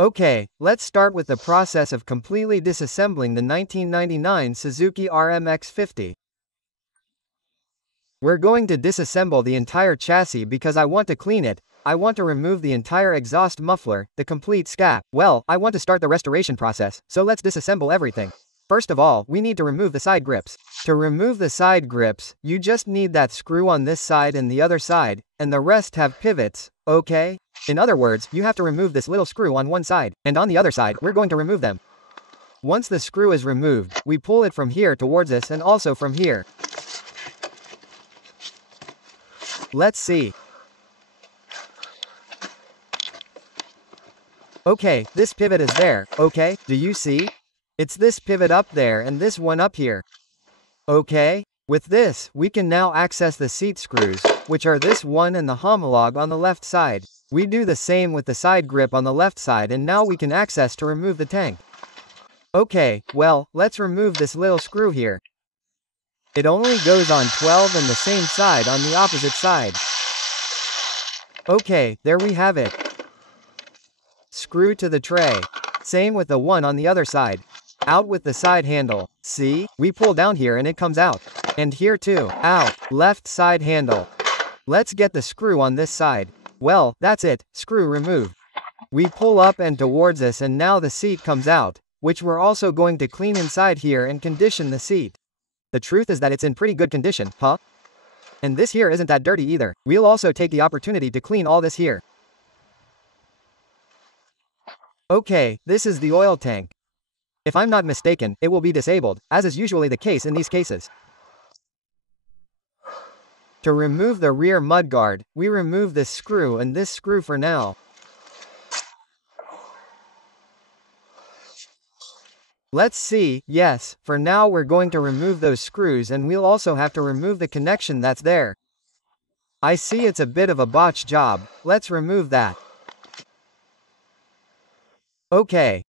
Okay, let's start with the process of completely disassembling the 1999 Suzuki RMX 50. We're going to disassemble the entire chassis because I want to clean it. I want to remove the entire exhaust muffler, the complete scat. Well, I want to start the restoration process, so let's disassemble everything. First of all, we need to remove the side grips. To remove the side grips, you just need that screw on this side and the other side, and the rest have pivots, okay? In other words, you have to remove this little screw on one side, and on the other side, we're going to remove them. Once the screw is removed, we pull it from here towards us and also from here. Let's see. Okay, this pivot is there, okay, do you see? It's this pivot up there and this one up here. Okay? With this, we can now access the seat screws, which are this one and the homolog on the left side. We do the same with the side grip on the left side, and now we can access to remove the tank. Okay, well, let's remove this little screw here. It only goes on 12 and the same side on the opposite side. Okay, there we have it. Screw to the tray. Same with the one on the other side. Out with the side handle. See? We pull down here and it comes out. And here too. Out. Left side handle. Let's get the screw on this side. Well, that's it. Screw removed. We pull up and towards us, and now the seat comes out, which we're also going to clean inside here and condition the seat. The truth is that it's in pretty good condition, huh? And this here isn't that dirty either. We'll also take the opportunity to clean all this here. Okay, this is the oil tank. If I'm not mistaken, it will be disabled, as is usually the case in these cases. To remove the rear mudguard, we remove this screw and this screw for now. Let's see, yes, for now we're going to remove those screws, and we'll also have to remove the connection that's there. I see it's a bit of a botch job. Let's remove that. Okay.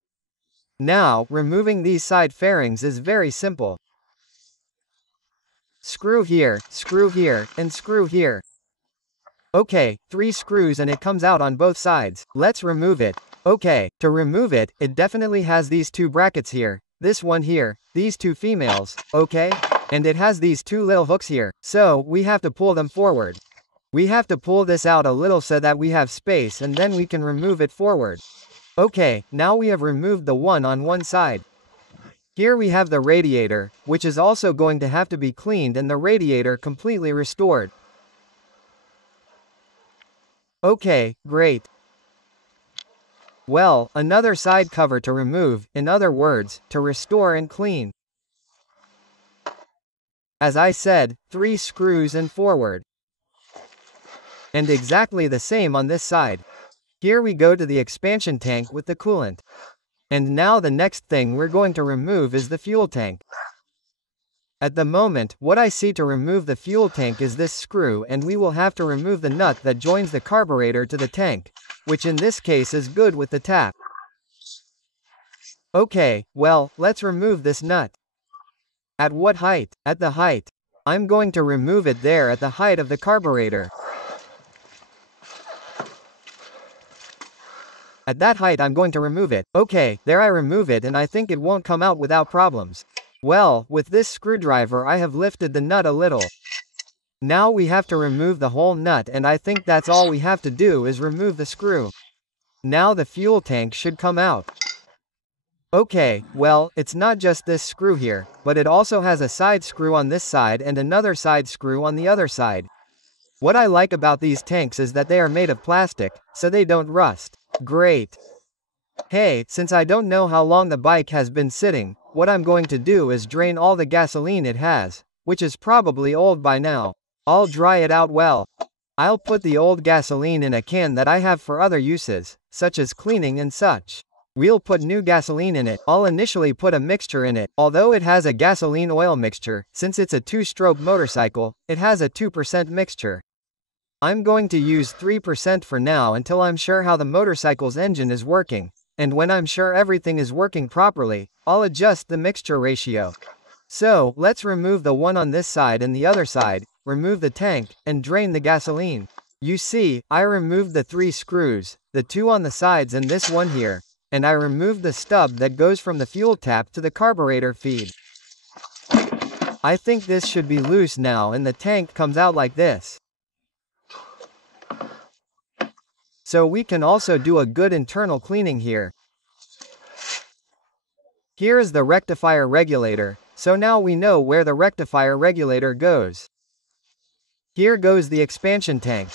Now, removing these side fairings is very simple. Screw here, and screw here. Okay, 3 screws and it comes out on both sides. Let's remove it. Okay, to remove it, it definitely has these 2 brackets here, this one here, these 2 females, okay? And it has these 2 little hooks here, so we have to pull them forward. We have to pull this out a little so that we have space, and then we can remove it forward. Okay, now we have removed the one on one side. Here we have the radiator, which is also going to have to be cleaned, and the radiator completely restored. Okay, great. Well, another side cover to remove, in other words, to restore and clean. As I said, 3 screws and forward. And exactly the same on this side. Here we go to the expansion tank with the coolant. And now the next thing we're going to remove is the fuel tank. At the moment, what I see to remove the fuel tank is this screw, and we will have to remove the nut that joins the carburetor to the tank, which in this case is good with the tap. Okay, well, let's remove this nut. At what height? At the height. I'm going to remove it there at the height of the carburetor. At that height I'm going to remove it. Okay, there I remove it, and I think it won't come out without problems. Well, with this screwdriver I have lifted the nut a little. Now we have to remove the whole nut, and I think that's all we have to do is remove the screw. Now the fuel tank should come out. Okay, well, it's not just this screw here, but it also has a side screw on this side and another side screw on the other side. What I like about these tanks is that they are made of plastic, so they don't rust. Great. Hey, since I don't know how long the bike has been sitting, what I'm going to do is drain all the gasoline it has, which is probably old by now. I'll dry it out well. I'll put the old gasoline in a can that I have for other uses, such as cleaning and such. We'll put new gasoline in it. I'll initially put a mixture in it. Although it has a gasoline oil mixture, since it's a 2-stroke motorcycle, it has a 2% mixture. I'm going to use 3% for now until I'm sure how the motorcycle's engine is working, and when I'm sure everything is working properly, I'll adjust the mixture ratio. So, let's remove the one on this side and the other side, remove the tank, and drain the gasoline. You see, I removed the 3 screws, the 2 on the sides and this one here. And I removed the stub that goes from the fuel tap to the carburetor feed. I think this should be loose now and the tank comes out like this. So we can also do a good internal cleaning here. Here is the rectifier regulator, so now we know where the rectifier regulator goes. Here goes the expansion tank.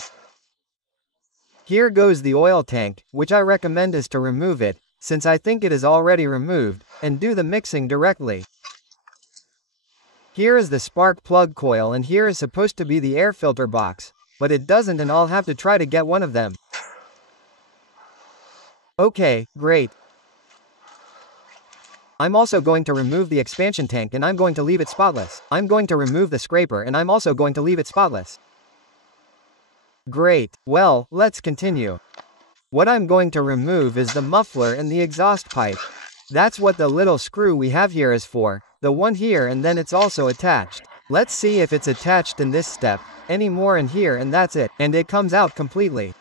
Here goes the oil tank, which I recommend is to remove it, since I think it is already removed, and do the mixing directly. Here is the spark plug coil and here is supposed to be the air filter box, but it doesn't and I'll have to try to get one of them. Okay, great. I'm also going to remove the expansion tank and I'm going to leave it spotless. I'm going to remove the scraper and I'm also going to leave it spotless. Great, well, let's continue. What I'm going to remove is the muffler and the exhaust pipe. That's what the little screw we have here is for, the one here and then it's also attached. Let's see if it's attached in this step, any more in here and that's it, and it comes out completely.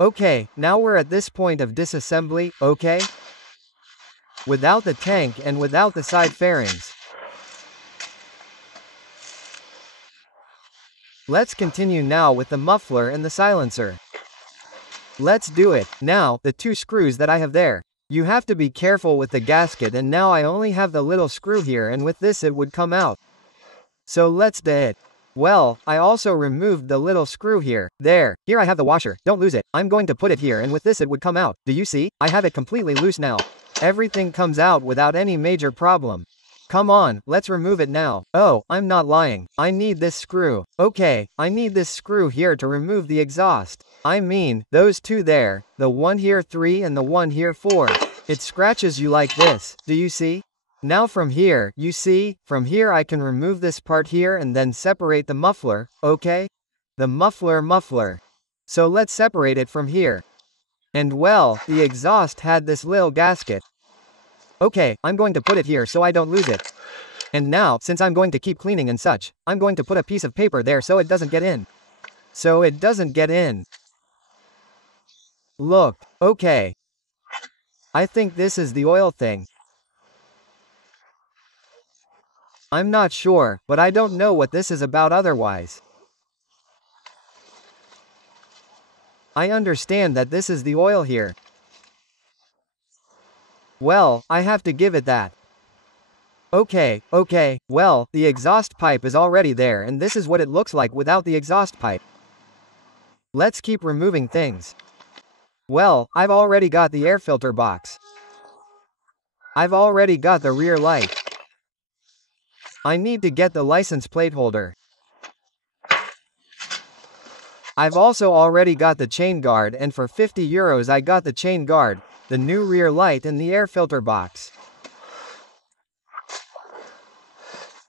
Okay, now we're at this point of disassembly, okay? Without the tank and without the side fairings. Let's continue now with the muffler and the silencer. Let's do it. Now, the two screws that I have there. You have to be careful with the gasket and now I only have the little screw here and with this it would come out. So let's do it. Well, I also removed the little screw here. There. Here I have the washer. Don't lose it. I'm going to put it here and with this it would come out. Do you see? I have it completely loose now. Everything comes out without any major problem. Come on, let's remove it now. Oh, I'm not lying. I need this screw. Okay, I need this screw here to remove the exhaust. I mean, those two there, the one here 3 and the one here 4. It scratches you like this, do you see? Now from here, you see, from here I can remove this part here and then separate the muffler, okay? The muffler. So let's separate it from here. And well, the exhaust had this little gasket. Okay, I'm going to put it here so I don't lose it. And now, since I'm going to keep cleaning and such, I'm going to put a piece of paper there so it doesn't get in. So it doesn't get in. Look, okay. I think this is the oil thing. I'm not sure, but I don't know what this is about otherwise. I understand that this is the oil here. Well, I have to give it that. Okay, well, the exhaust pipe is already there and this is what it looks like without the exhaust pipe. Let's keep removing things. Well, I've already got the air filter box. I've already got the rear light. I need to get the license plate holder. I've also already got the chain guard and for 50 euros I got the chain guard, the new rear light and the air filter box.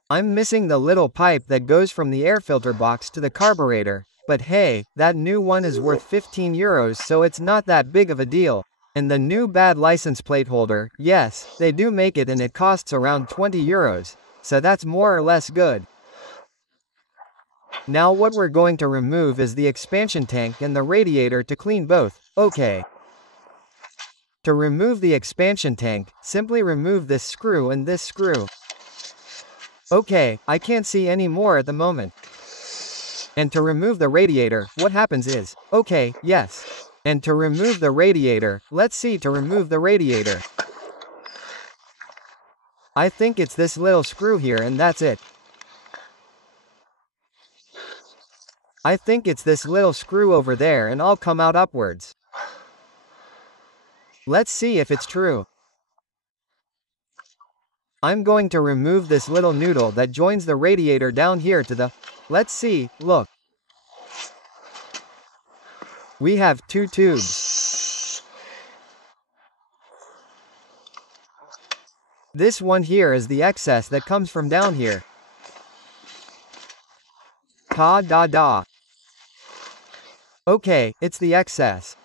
I'm missing the little pipe that goes from the air filter box to the carburetor, but hey, that new one is worth 15 euros so it's not that big of a deal. And the new bad license plate holder, yes, they do make it and it costs around 20 euros, so that's more or less good. Now what we're going to remove is the expansion tank and the radiator to clean both, okay. To remove the expansion tank, simply remove this screw and this screw. Okay, I can't see any more at the moment. And to remove the radiator, what happens is, okay, yes. And to remove the radiator, let's see to remove the radiator. I think it's this little screw here and that's it. I think it's this little screw over there and I'll come out upwards. Let's see if it's true. I'm going to remove this little noodle that joins the radiator down here to the... Let's see, look. We have two tubes. This one here is the excess that comes from down here. Ta-da-da. Okay, it's the excess.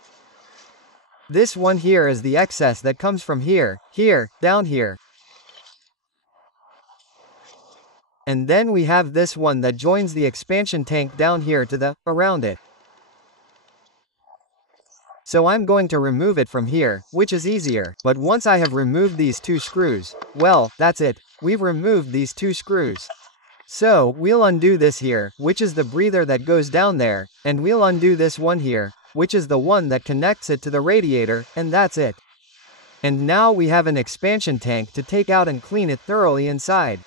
This one here is the excess that comes from here, down here. And then we have this one that joins the expansion tank down here to the, around it. So I'm going to remove it from here, which is easier. But once I have removed these 2 screws, well, that's it. We've removed these 2 screws. So, we'll undo this here, which is the breather that goes down there, and we'll undo this one here, which is the one that connects it to the radiator, and that's it. And now we have an expansion tank to take out and clean it thoroughly inside.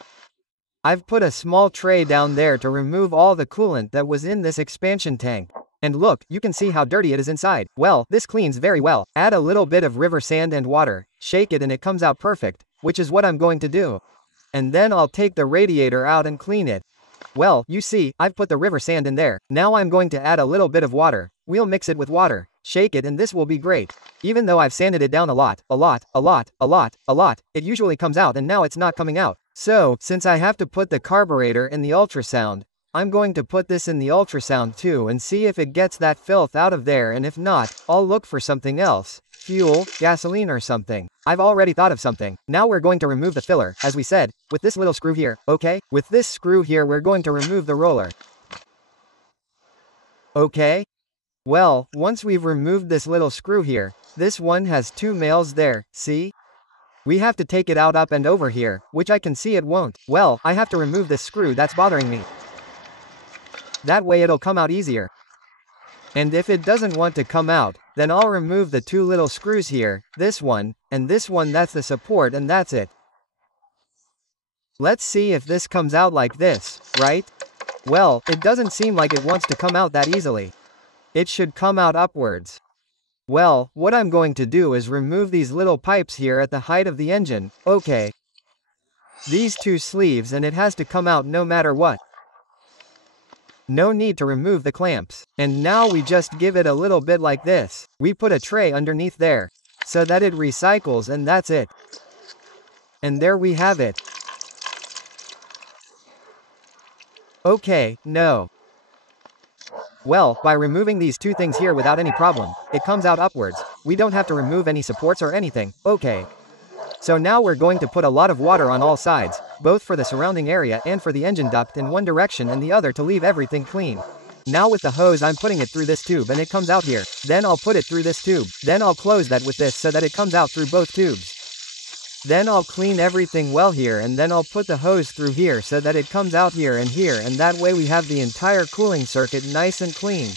I've put a small tray down there to remove all the coolant that was in this expansion tank. And look, you can see how dirty it is inside. Well, this cleans very well. Add a little bit of river sand and water, shake it and it comes out perfect, which is what I'm going to do. And then I'll take the radiator out and clean it. Well, you see, I've put the river sand in there. Now I'm going to add a little bit of water. We'll mix it with water, shake it and this will be great. Even though I've sanded it down a lot, it usually comes out and now it's not coming out. So, since I have to put the carburetor in the ultrasound, I'm going to put this in the ultrasound too and see if it gets that filth out of there, and if not, I'll look for something else. Fuel, gasoline or something. I've already thought of something. Now we're going to remove the filler, as we said, with this little screw here, okay? With this screw here we're going to remove the roller. Okay? Well, once we've removed this little screw here, this one has 2 males there, see? We have to take it out up and over here, which I can see it won't. Well, I have to remove this screw that's bothering me. That way it'll come out easier. And if it doesn't want to come out, then I'll remove the 2 little screws here, this one, and this one, that's the support, and that's it. Let's see if this comes out like this, right? Well, it doesn't seem like it wants to come out that easily. It should come out upwards. Well, what I'm going to do is remove these little pipes here at the height of the engine, okay. These 2 sleeves, and it has to come out no matter what. No need to remove the clamps. And now we just give it a little bit like this. We put a tray underneath there, so that it recycles, and that's it. And there we have it. Okay, no. Well, by removing these 2 things here without any problem, it comes out upwards. We don't have to remove any supports or anything, okay. So now we're going to put a lot of water on all sides, both for the surrounding area and for the engine duct in one direction and the other to leave everything clean. Now with the hose I'm putting it through this tube and it comes out here. Then I'll put it through this tube. Then I'll close that with this so that it comes out through both tubes. Then I'll clean everything well here, and then I'll put the hose through here so that it comes out here, and that way we have the entire cooling circuit nice and clean.